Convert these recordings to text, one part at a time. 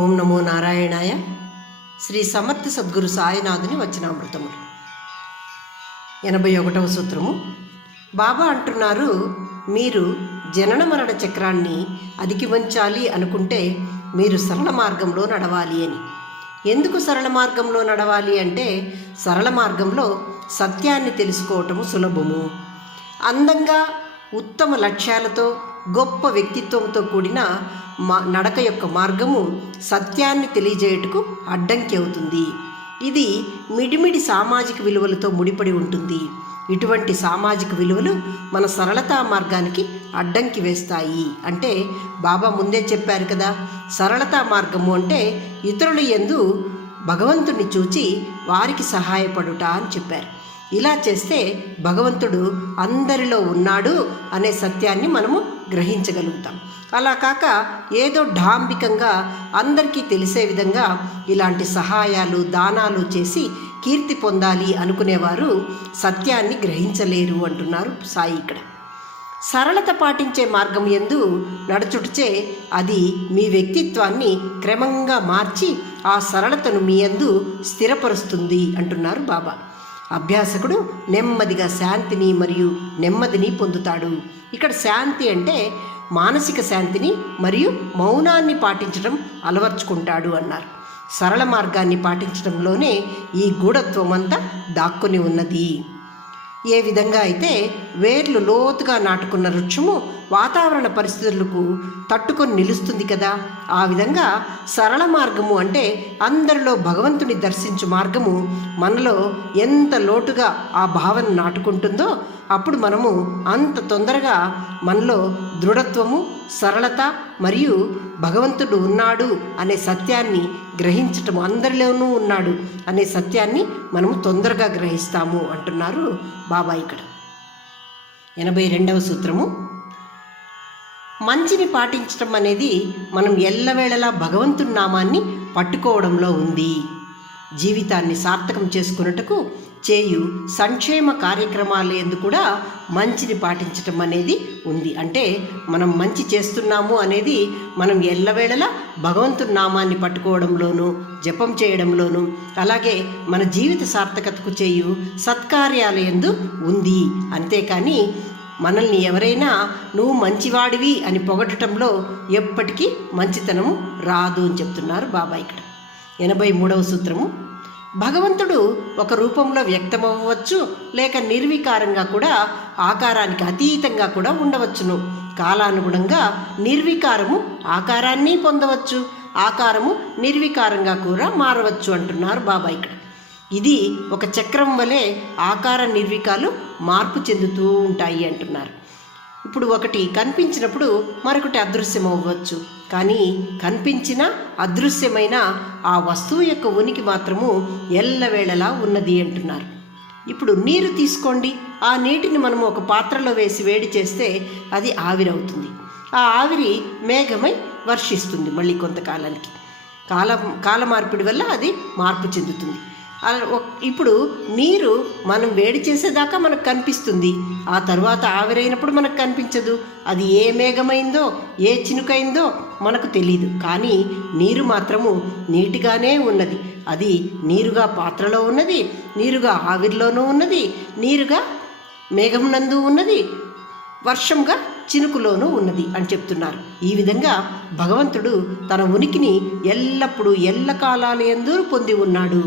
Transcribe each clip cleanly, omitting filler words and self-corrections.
ఓం నమో నారాయణాయ. శ్రీ సమర్థ సద్గురు సాయినాథుని వచనామృతములు. 81వ సూత్రము. బాబా అంటున్నారు, మీరు జనన మరణ చక్రాన్ని అధిగమించాలి అనుకుంటే మీరు సరళ మార్గంలో నడవాలి అని. ఎందుకు సరళ మార్గంలో నడవాలి అంటే, సరళ మార్గంలో సత్యాన్ని తెలుసుకోవటము సులభము. అందంగా ఉత్తమ లక్ష్యాలతో గొప్ప వ్యక్తిత్వంతో కూడిన నడక యొక్క మార్గము సత్యాన్ని తెలియజేయుటకు అడ్డంకి అవుతుంది. ఇది మిడిమిడి సామాజిక విలువలతో ముడిపడి ఉంటుంది. ఇటువంటి సామాజిక విలువలు మన సరళతా మార్గానికి అడ్డంకి వేస్తాయి. అంటే బాబా ముందే చెప్పారు కదా, సరళతా మార్గము అంటే ఇతరుల యందు భగవంతుని చూచి వారికి సహాయపడుట అని చెప్పారు. ఇలా చేస్తే భగవంతుడు అందరిలో ఉన్నాడు అనే సత్యాన్ని మనము గ్రహించగలుగుతాం. అలా కాక ఏదో డాంబికంగా అందరికీ తెలిసే విధంగా ఇలాంటి సహాయాలు దానాలు చేసి కీర్తి పొందాలి అనుకునేవారు సత్యాన్ని గ్రహించలేరు అంటున్నారు సాయి ఇక్కడ. సరళత పాటించే మార్గం యందు నడుచుటచే అది మీ వ్యక్తిత్వాన్ని క్రమంగా మార్చి ఆ సరళతను మీ యందు స్థిరపరుస్తుంది అంటున్నారు బాబా. అభ్యాసకుడు నెమ్మదిగా శాంతిని మరియు నెమ్మదిని పొందుతాడు. ఇక్కడ శాంతి అంటే మానసిక శాంతిని మరియు మౌనాన్ని పాటించడం అలవర్చుకుంటాడు అన్నారు. సరళ మార్గాన్ని పాటించడంలోనే ఈ గూఢత్వం అంతా దాక్కుని ఉన్నది. ఏ విధంగా అయితే వేర్లు లోతుగా నాటుకున్న వృక్షము వాతావరణ పరిస్థితులకు తట్టుకొని నిలుస్తుంది కదా, ఆ విధంగా సరళ మార్గము అంటే అందరిలో భగవంతుని దర్శించు మార్గము మనలో ఎంత లోటుగా ఆ భావన నాటుకుంటుందో అప్పుడు మనము అంత తొందరగా మనలో దృఢత్వము, సరళత మరియు భగవంతుడు ఉన్నాడు అనే సత్యాన్ని గ్రహించటము, అందరిలోనూ ఉన్నాడు అనే సత్యాన్ని మనము తొందరగా గ్రహిస్తాము అంటున్నారు బాబా ఇక్కడ. 82వ సూత్రము. మంచిని పాటించటం అనేది మనం ఎల్లవేళలా భగవంతుని నామాన్ని పట్టుకోవడంలో ఉంది. జీవితాన్ని సార్థకం చేసుకున్నట్టుకు చేయు సంక్షేమ కార్యక్రమాలు ఎందు కూడా మంచిని పాటించటం అనేది ఉంది. అంటే మనం మంచి చేస్తున్నాము అనేది మనం ఎల్లవేళలా భగవంతుని నామాన్ని పట్టుకోవడంలోనూ జపం చేయడంలోనూ అలాగే మన జీవిత సార్థకతకు చేయు సత్కార్యాల యందు ఉంది. అంతేకాని మనల్ని ఎవరైనా నువ్వు మంచివాడివి అని పొగడటంలో ఎప్పటికీ మంచితనము రాదు అని చెప్తున్నారు బాబా ఇక్కడ. 83వ సూత్రము. భగవంతుడు ఒక రూపంలో వ్యక్తమవ్వచ్చు, లేక నిర్వికారంగా కూడా ఆకారానికి అతీతంగా కూడా ఉండవచ్చును. కాలానుగుణంగా నిర్వికారము ఆకారాన్ని పొందవచ్చు, ఆకారము నిర్వికారంగా కూడా మారవచ్చు అంటున్నారు బాబా ఇక్కడ. ఇది ఒక చక్రం వలె ఆకార నిర్వికాలు మార్పు చెందుతూ ఉంటాయి అంటున్నారు. ఇప్పుడు ఒకటి కనిపించినప్పుడు మరొకటి అదృశ్యం అవ్వచ్చు, కానీ కనిపించిన అదృశ్యమైన ఆ వస్తువు యొక్క ఉనికి మాత్రము ఎల్లవేళలా ఉన్నది అంటున్నారు. ఇప్పుడు నీరు తీసుకోండి, ఆ నీటిని మనము ఒక పాత్రలో వేసి వేడి చేస్తే అది ఆవిరవుతుంది. ఆ ఆవిరి మేఘమై వర్షిస్తుంది. మళ్ళీ కొంతకాలానికి కాల మార్పిడి వల్ల అది మార్పు చెందుతుంది. ఇప్పుడు నీరు మనం వేడి చేసేదాకా మనకు కనిపిస్తుంది, ఆ తర్వాత ఆవిరైనప్పుడు మనకు కనిపించదు. అది ఏ మేఘమైందో ఏ చినుకైందో మనకు తెలియదు, కానీ నీరు మాత్రము నీటిగానే ఉన్నది. అది నీరుగా పాత్రలో ఉన్నది, నీరుగా ఆవిరిలోనూ ఉన్నది, నీరుగా మేఘమునందు ఉన్నది, వర్షంగా చినుకులోనూ ఉన్నది అని చెప్తున్నారు. ఈ విధంగా భగవంతుడు తన ఉనికిని ఎల్లప్పుడూ ఎల్లకాలాల యందు పొంది ఉన్నాడు.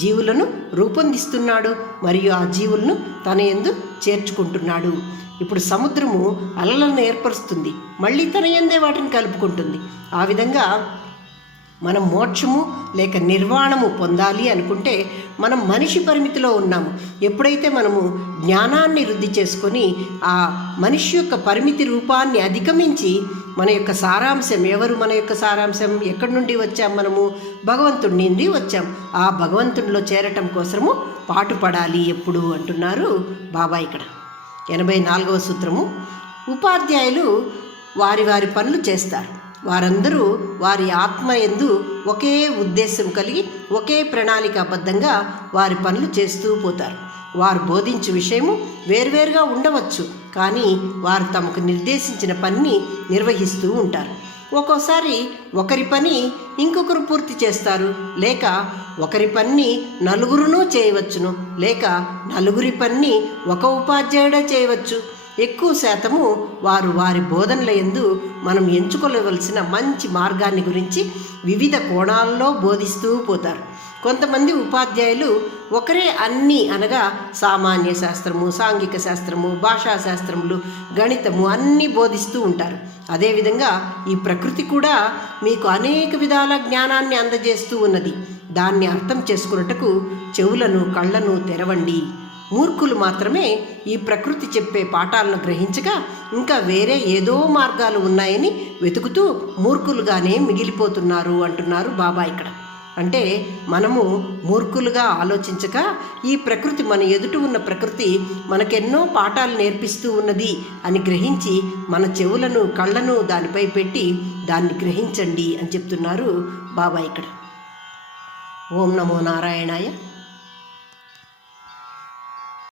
జీవులను రూపొందిస్తున్నాడు మరియు ఆ జీవులను తన యందు చేర్చుకుంటున్నాడు. ఇప్పుడు సముద్రము అలలను ఏర్పరుస్తుంది, మళ్ళీ తన యందే వాటిని కలుపుకుంటుంది. ఆ విధంగా మనం మోక్షము లేక నిర్వాణము పొందాలి అనుకుంటే మనం మనిషి పరిమితిలో ఉన్నాము. ఎప్పుడైతే మనము జ్ఞానాన్ని వృద్ధి చేసుకొని ఆ మనిషి యొక్క పరిమితి రూపాన్ని అధిగమించి మన యొక్క సారాంశం, ఎవరు మన యొక్క సారాంశం, ఎక్కడి నుండి వచ్చాం, మనము భగవంతుడి నుండి వచ్చాం, ఆ భగవంతుడిలో చేరటం కోసము పాటుపడాలి ఎప్పుడు అంటున్నారు బాబా ఇక్కడ. 84వ సూత్రము. ఉపాధ్యాయులు వారి వారి పనులు చేస్తారు. వారందరూ వారి ఆత్మ యందు ఒకే ఉద్దేశం కలిగి ఒకే ప్రణాళికాబద్ధంగా వారి పనులు చేస్తూ పోతారు. వారు బోధించే విషయము వేర్వేరుగా ఉండవచ్చు, కానీ వారు తమకు నిర్దేశించిన పనిని నిర్వహిస్తూ ఉంటారు. ఒక్కోసారి ఒకరి పని ఇంకొకరు పూర్తి చేస్తారు, లేక ఒకరి పని నలుగురునూ చేయవచ్చును, లేక నలుగురి పని ఒక ఉపాధ్యాయుడే చేయవచ్చు. ఎక్కువ శాతము వారు వారి బోధనల యందు మనం ఎంచుకోవలసిన మంచి మార్గాన్ని గురించి వివిధ కోణాల్లో బోధిస్తూ పోతారు. కొంతమంది ఉపాధ్యాయులు ఒకరే అన్నీ అనగా సామాన్య శాస్త్రము, సాంఘిక శాస్త్రము, భాషా శాస్త్రములు, గణితము అన్నీ బోధిస్తూ ఉంటారు. అదేవిధంగా ఈ ప్రకృతి కూడా మీకు అనేక విధాల జ్ఞానాన్ని అందజేస్తూ ఉన్నది. దాన్ని అర్థం చేసుకున్నట్టుకు చెవులను కళ్ళను తెరవండి. మూర్ఖులు మాత్రమే ఈ ప్రకృతి చెప్పే పాఠాలను గ్రహించగా ఇంకా వేరే ఏదో మార్గాలు ఉన్నాయని వెతుకుతూ మూర్ఖులుగానే మిగిలిపోతున్నారు అంటున్నారు బాబా ఇక్కడ. అంటే మనము మూర్ఖులుగా ఆలోచించక ఈ ప్రకృతి, మన ఎదుట ఉన్న ప్రకృతి మనకెన్నో పాఠాలు నేర్పిస్తూ ఉన్నది అని గ్రహించి మన చెవులను కళ్ళను దానిపై పెట్టి దాన్ని గ్రహించండి అని చెప్తున్నారు బాబా ఇక్కడ. ఓం నమో నారాయణాయ.